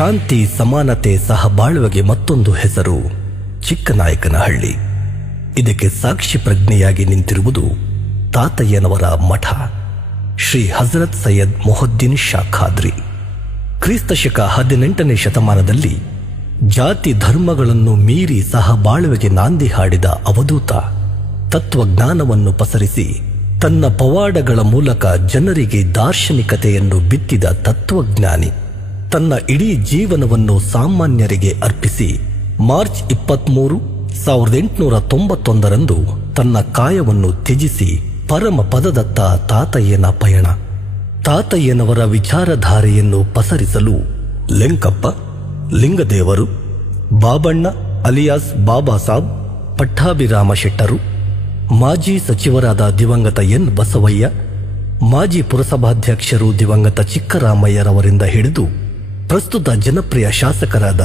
ಶಾಂತಿ, ಸಮಾನತೆ, ಸಹಬಾಳ್ವೆಗೆ ಮತ್ತೊಂದು ಹೆಸರು ಚಿಕ್ಕನಾಯಕನಹಳ್ಳಿ. ಇದಕ್ಕೆ ಸಾಕ್ಷಿ ಪ್ರಜ್ಞೆಯಾಗಿ ನಿಂತಿರುವುದು ತಾತಯ್ಯನವರ ಮಠ ಶ್ರೀ ಹಜರತ್ ಸೈಯದ್ ಮೊಹದ್ದೀನ್ ಶಾ ಖಾದ್ರಿ. ಕ್ರಿಸ್ತಶಕ 18ನೇ ಶತಮಾನದಲ್ಲಿ ಜಾತಿ ಧರ್ಮಗಳನ್ನು ಮೀರಿ ಸಹಬಾಳ್ವೆಗೆ ನಾಂದಿ ಹಾಡಿದ ಅವಧೂತ, ತತ್ವಜ್ಞಾನವನ್ನು ಪಸರಿಸಿ ತನ್ನ ಪವಾಡಗಳ ಮೂಲಕ ಜನರಿಗೆ ದಾರ್ಶನಿಕತೆಯನ್ನು ಬಿತ್ತಿದ ತತ್ವಜ್ಞಾನಿ. ತನ್ನ ಇಡೀ ಜೀವನವನ್ನು ಸಾಮಾನ್ಯರಿಗೆ ಅರ್ಪಿಸಿ ಮಾರ್ಚ್ 23, 1891ರಂದು ತನ್ನ ಕಾಯವನ್ನು ತ್ಯಜಿಸಿ ಪರಮ ಪದದತ್ತ ತಾತಯ್ಯನ ಪಯಣ. ತಾತಯ್ಯನವರ ವಿಚಾರಧಾರೆಯನ್ನು ಪಸರಿಸಲು ಲೆಂಕಪ್ಪ, ಲಿಂಗದೇವರು, ಬಾಬಣ್ಣ ಅಲಿಯಾಸ್ ಬಾಬಾ ಸಾಬ್, ಪಟ್ಟಾಭಿರಾಮ ಶೆಟ್ಟರು, ಮಾಜಿ ಸಚಿವರಾದ ದಿವಂಗತ ಎನ್ ಬಸವಯ್ಯ, ಮಾಜಿ ಪುರಸಭಾಧ್ಯಕ್ಷರು ದಿವಂಗತ ಚಿಕ್ಕರಾಮಯ್ಯರವರಿಂದ ಹಿಡಿದು ಪ್ರಸ್ತುತ ಜನಪ್ರಿಯ ಶಾಸಕರಾದ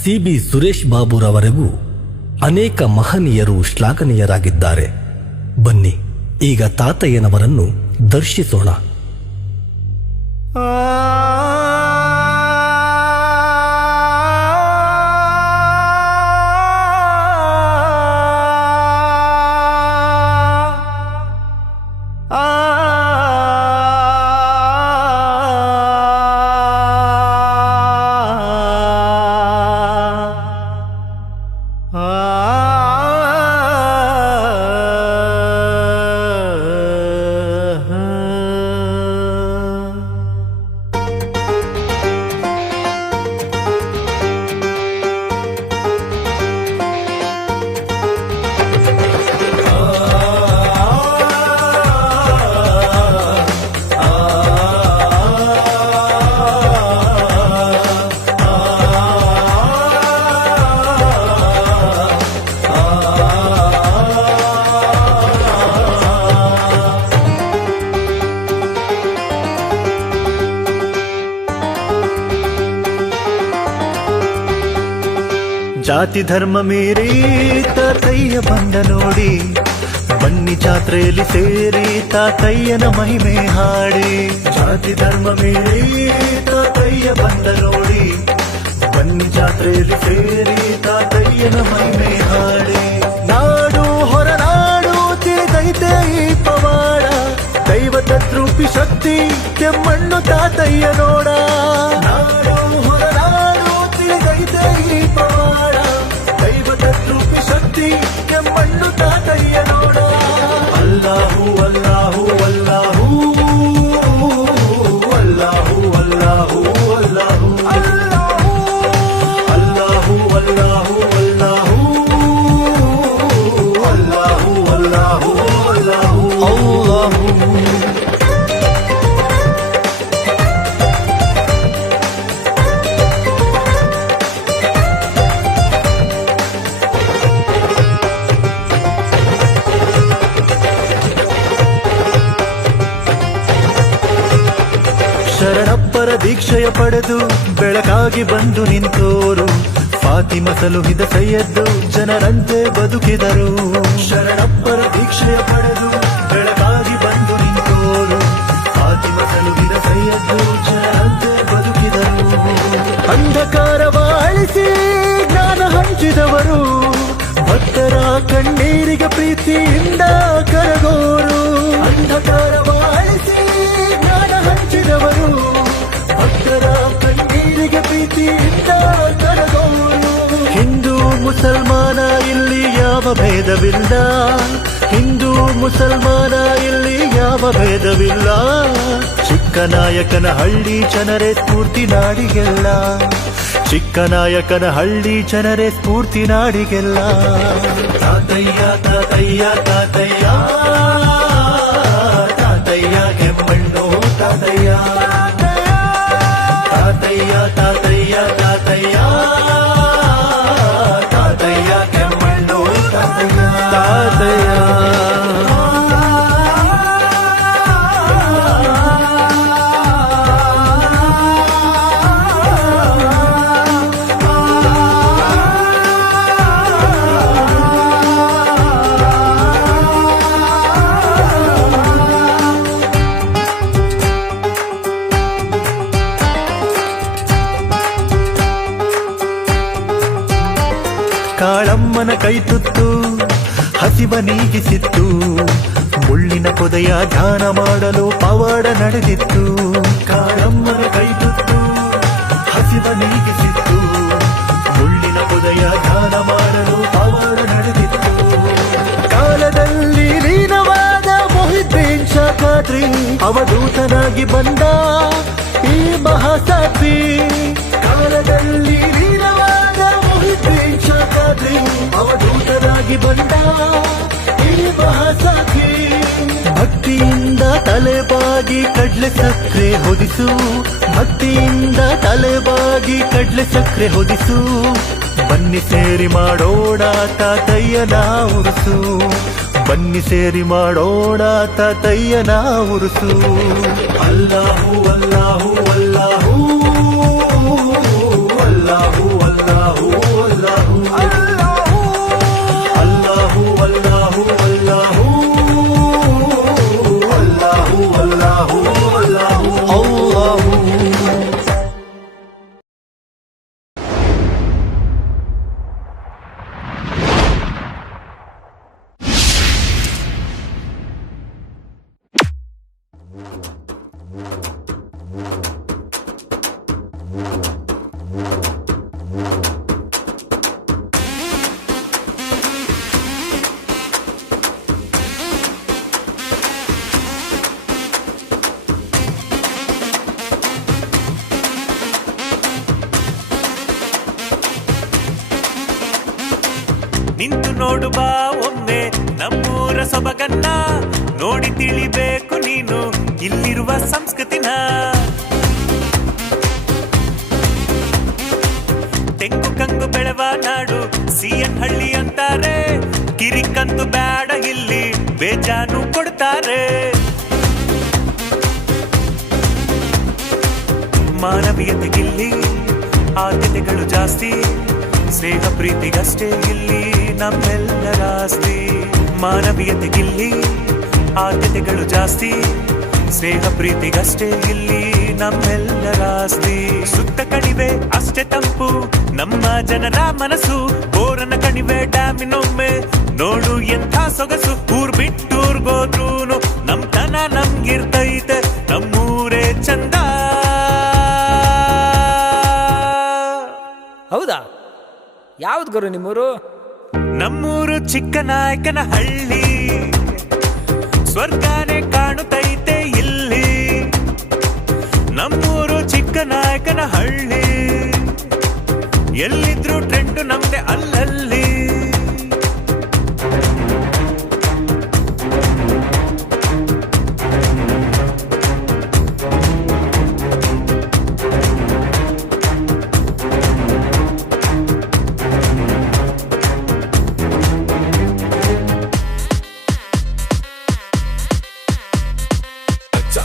CB ಸುರೇಶ್ ಬಾಬುರವರೆಗೂ ಅನೇಕ ಮಹನೀಯರು ಶ್ಲಾಘನೀಯರಾಗಿದ್ದಾರೆ. ಬನ್ನಿ ಈಗ ತಾತಯ್ಯನವರನ್ನು ದರ್ಶಿಸೋಣ. ಜಾತಿ ಧರ್ಮ ಮೀರಿ ತಾತಯ್ಯ ಬಂದ ನೋಡಿ, ಬನ್ನಿ ಜಾತ್ರೆಯಲ್ಲಿ ಸೇರಿ ತಾತಯ್ಯನ ಮಹಿಮೆ ಹಾಡಿ. ಜಾತಿ ಧರ್ಮ ಮೀರಿ ತಾತಯ್ಯ ಬಂದ ನೋಡಿ, ಬನ್ನಿ ಜಾತ್ರೆಯಲ್ಲಿ ಸೇರಿ ತಾತಯ್ಯನ ಮಹಿಮೆ ಹಾಡಿ. ನಾಡು ಹೊರನಾಡು ತಿಳಿದೈತೆ ಈ ಪವಾಡ, ದೈವದ ರೂಪಿ ಶಕ್ತಿ ಕೆಮ್ಮಣ್ಣು ತಾತಯ್ಯ ನೋಡ. ನಾಡು ಹೊರನಾಡು ತಿಳಿದೈತೆ ಈ ಪವಾಡ, ದೈವದ ರೂಪಿ ಶಕ್ತಿ ಕೆಮ್ಮಣ್ಣು ತಾತಯ್ಯ ನೋಡ. ಅಲ್ಲಾಹು ಅಲ್ಲಾಹು ಅಲ್ಲಾಹು ಅಲ್ಲಾಹು ಅಲ್ಲಾಹು ಅಲ್ಲಾಹು ಅಲ್ಲಾಹು ಅಲ್ಲಾಹು ಅಲ್ಲಾಹು ಅಲ್ಲಾಹು ಅಲ್ಲಾಹು ಅಲ್ಲಾಹು. ಶರಣಪ್ಪರ ದೀಕ್ಷೆಯ ಪಡೆದು ಬೆಳಕಾಗಿ ಬಂದು ನಿಂತೋರು, ಫಾತಿಮ ಸಲುಹಿದ ಸೈಯದ್ದು ಜನರಂತೆ ಬದುಕಿದರು. ಶರಣಪ್ಪರ ದೀಕ್ಷೆಯ ಪಡೆದು ಬೆಳಕಾಗಿ ಬಂದು ನಿಂತೋರು, ಫಾತಿಮ ಸಲುಹಿದ ಸೈಯದ್ದು ಜನರಂತೆ ಬದುಕಿದರು. ಅಂಧಕಾರವ ಅಳಿಸಿ ಜ್ಞಾನ ಹಂಚಿದವರು, ಭಕ್ತರ ಕಣ್ಣೀರಿಗೆ ಪ್ರೀತಿಯಿಂದ ಕರಗೋರು. ಅಂಧಕಾರವ ಅಳಿಸಿ ಜ್ಞಾನ ಹಂಚಿದವರು, ಭಕ್ತರ ಕಣ್ಣೀರಿಗೆ ಪ್ರೀತಿಯಿಂದ ಕರಗೋರು. ಹಿಂದೂ ಮುಸಲ್ಮಾನ ಇಲ್ಲಿ ಯಾವ ಭೇದವಿಲ್ಲ, ಹಿಂದೂ ಮುಸಲ್ಮಾನ ಇಲ್ಲಿ ಯಾವ ಭೇದವಿಲ್ಲ. ಚಿಕ್ಕನಾಯಕನಹಳ್ಳಿ ಜನರೇ ಸ್ಫೂರ್ತಿ ನಾಡಿಗೆಲ್ಲ, ಚಿಕ್ಕನಾಯಕನಹಳ್ಳಿ ಜನರೇ ಸ್ಫೂರ್ತಿ ನಾಡಿಗೆಲ್ಲ. ತಾತಯ್ಯ ತಾತಯ್ಯ ತಾತಯ್ಯ ತಾತಯ್ಯ ಕೆಮ್ಮಣ್ಣು ತಾತಯ್ಯ, ತಾತಯ್ಯ ತಾತಯ್ಯ ತಾತಯ್ಯ ತಾತಯ್ಯ ಕೆಮ್ಮಣ್ಣು ತಾತಯ್ಯ ತಾತಯ್ಯ. ಕಾಳಮ್ಮನ ಕೈ ತುತ್ತು ಹಸಿವ ನೀಗಿಸಿತ್ತು. ಮುಳ್ಳಿನ ಪೊದೆಯ ಧ್ಯಾನ ಮಾಡಲು ಪವಾಡ ನಡೆದಿತ್ತು. ಕಾಳಮ್ಮನ ಕೈ ತುತ್ತು ಹಸಿವ ನೀಗಿಸಿತ್ತು. ಮುಳ್ಳಿನ ಪೊದೆಯ ಧ್ಯಾನ ಮಾಡಲು ಪವಾಡ ನಡೆದಿತ್ತು. ಕಾಲದಲ್ಲಿ ಲೀನವಾದ ಮೊಹಿದ್ದೀನ್ ಶಾ ಖಾದ್ರಿ ಅವಧೂತನಾಗಿ ಬಂದ ಈ ಮಹಾಸಾಧ್ವಿ. ಕಾಲದಲ್ಲಿ ಲೀನವಾದ ಮೊಹಿದ್ದೀನ್ ಶಾ ಖಾದ್ರಿ ಅವಧೂತನಾಗಿ ಬಂದ ಈ ಮಹಾಸಾಧ್ವಿ. ಭಕ್ತಿಯಿಂದ ತಲೆಬಾಗಿ ಕಡ್ಲೆ ಸಕ್ಕರೆ ಹೊದಿಸು. ಭಕ್ತಿಯಿಂದ ತಲೆಬಾಗಿ ಕಡ್ಲೆ ಸಕ್ಕರೆ ಹೊದಿಸು. ಬನ್ನಿ ಸೇರಿ ಮಾಡೋಣ ತಾತಯ್ಯನ ಉರುಸು. ಬನ್ನಿ ಸೇರಿ ಮಾಡೋಣ ತಾತಯ್ಯನ ಉರುಸು. ಅಲ್ಲಾಹು ಅಲ್ಲಾಹು ಅಲ್ಲಾಹು ಅಲ್ಲಾಹು ಅಲ್ಲಾಹು ಅಲ್ಲಾಹು ಅಲ್ಲಾಹು ಅಲ್ಲಾಹು ಅಲ್ಲಾಹು ಅಲ್ಲಾಹು ಅಲ್ಲಾಹು ಅಲ್ಲಾಹು ಅಲ್ಲಾಹು. ನಿಂತು ನೋಡು ಬಾ ಒಮ್ಮೆ ನಮ್ಮೂರ ಸೊಬಗನ್ನ. ನೋಡಿ ತಿಳಿಬೇಕು ನೀನು ಇಲ್ಲಿರುವ ಸಂಸ್ಕೃತಿನ. ತೆಂಗು ಕಂಗು ಬೆಳೆವ ನಾಡು ಸಿಎನ್ ಹಳ್ಳಿ ಅಂತಾರೆ. ಕಿರಿಕಂತು ಬೇಡ ಇಲ್ಲಿ ಬೇಜಾನು ಕೊಡ್ತಾರೆ. ಮಾನವೀಯತೆಗಿಲ್ಲಿ ಆದ್ಯತೆಗಳು ಜಾಸ್ತಿ. ಸ್ನೇಹ ಪ್ರೀತಿಗಷ್ಟೇ ಇಲ್ಲಿ ನಮ್ಮೆಲ್ಲರ ಆಸ್ತಿ. ಮಾನವೀಯತೆಗಿಲ್ಲಿ ಆದ್ಯತೆಗಳು ಜಾಸ್ತಿ. ಸ್ನೇಹ ಪ್ರೀತಿಗಷ್ಟೇ ಇಲ್ಲಿ ನಮ್ಮೆಲ್ಲರ ಆಸ್ತಿ. ಸುತ್ತ ಕಣಿವೆ ಅಷ್ಟೇ ತಂಪು ನಮ್ಮ ಜನರ ಮನಸ್ಸು. ಬೋರನ ಕಣಿವೆ ಡ್ಯಾಮಿನೊಮ್ಮೆ ನೋಡು ಎಂಥ ಸೊಗಸು. ಊರ್ ಬಿಟ್ಟೂರ್ಗೋದ್ರೂನು ನಮ್ತನ ನಮ್ಗಿರ್ತೈತೆ. ನಮ್ಮೂರೇ ಚಂದ. ಹೌದಾ? ಯಾವ್ದು ಗುರು ನಿಮ್ಮೂರು? ನಮ್ಮೂರು ಚಿಕ್ಕನಾಯಕನ ಹಳ್ಳಿ. ಸ್ವರ್ಗನೇ ಕಾಣುತ್ತೈತೆ ಇಲ್ಲಿ. ನಮ್ಮೂರು ಚಿಕ್ಕನಾಯಕನ ಹಳ್ಳಿ. ಎಲ್ಲಿದ್ರು ಟ್ರೆಂಡು ನಮ್ದೆ ಅಲ್ಲಲ್ಲಿ.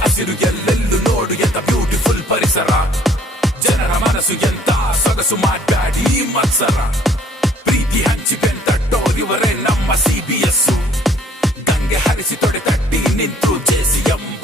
ಹಸಿರು ಎಲ್ಲೆಲ್ಲೂ ನೋಡು ಎಂತ ಬ್ಯೂಟಿಫುಲ್ ಪರಿಸರ. ಜನರ ಮನಸ್ಸು ಎಂತ ಸೊಗಸು ಮಾಡ್ಬ್ಯಾಡಿ ಮತ್ಸರ. ಪ್ರೀತಿ ಹಂಚಿ ಬೆಂತಟ್ಟೋರಿವರೇ ನಮ್ಮ CBS. ಗಂಗೆ ಹರಿಸಿ ತೊಡೆ ತಟ್ಟಿ ನಿಂತು JCM.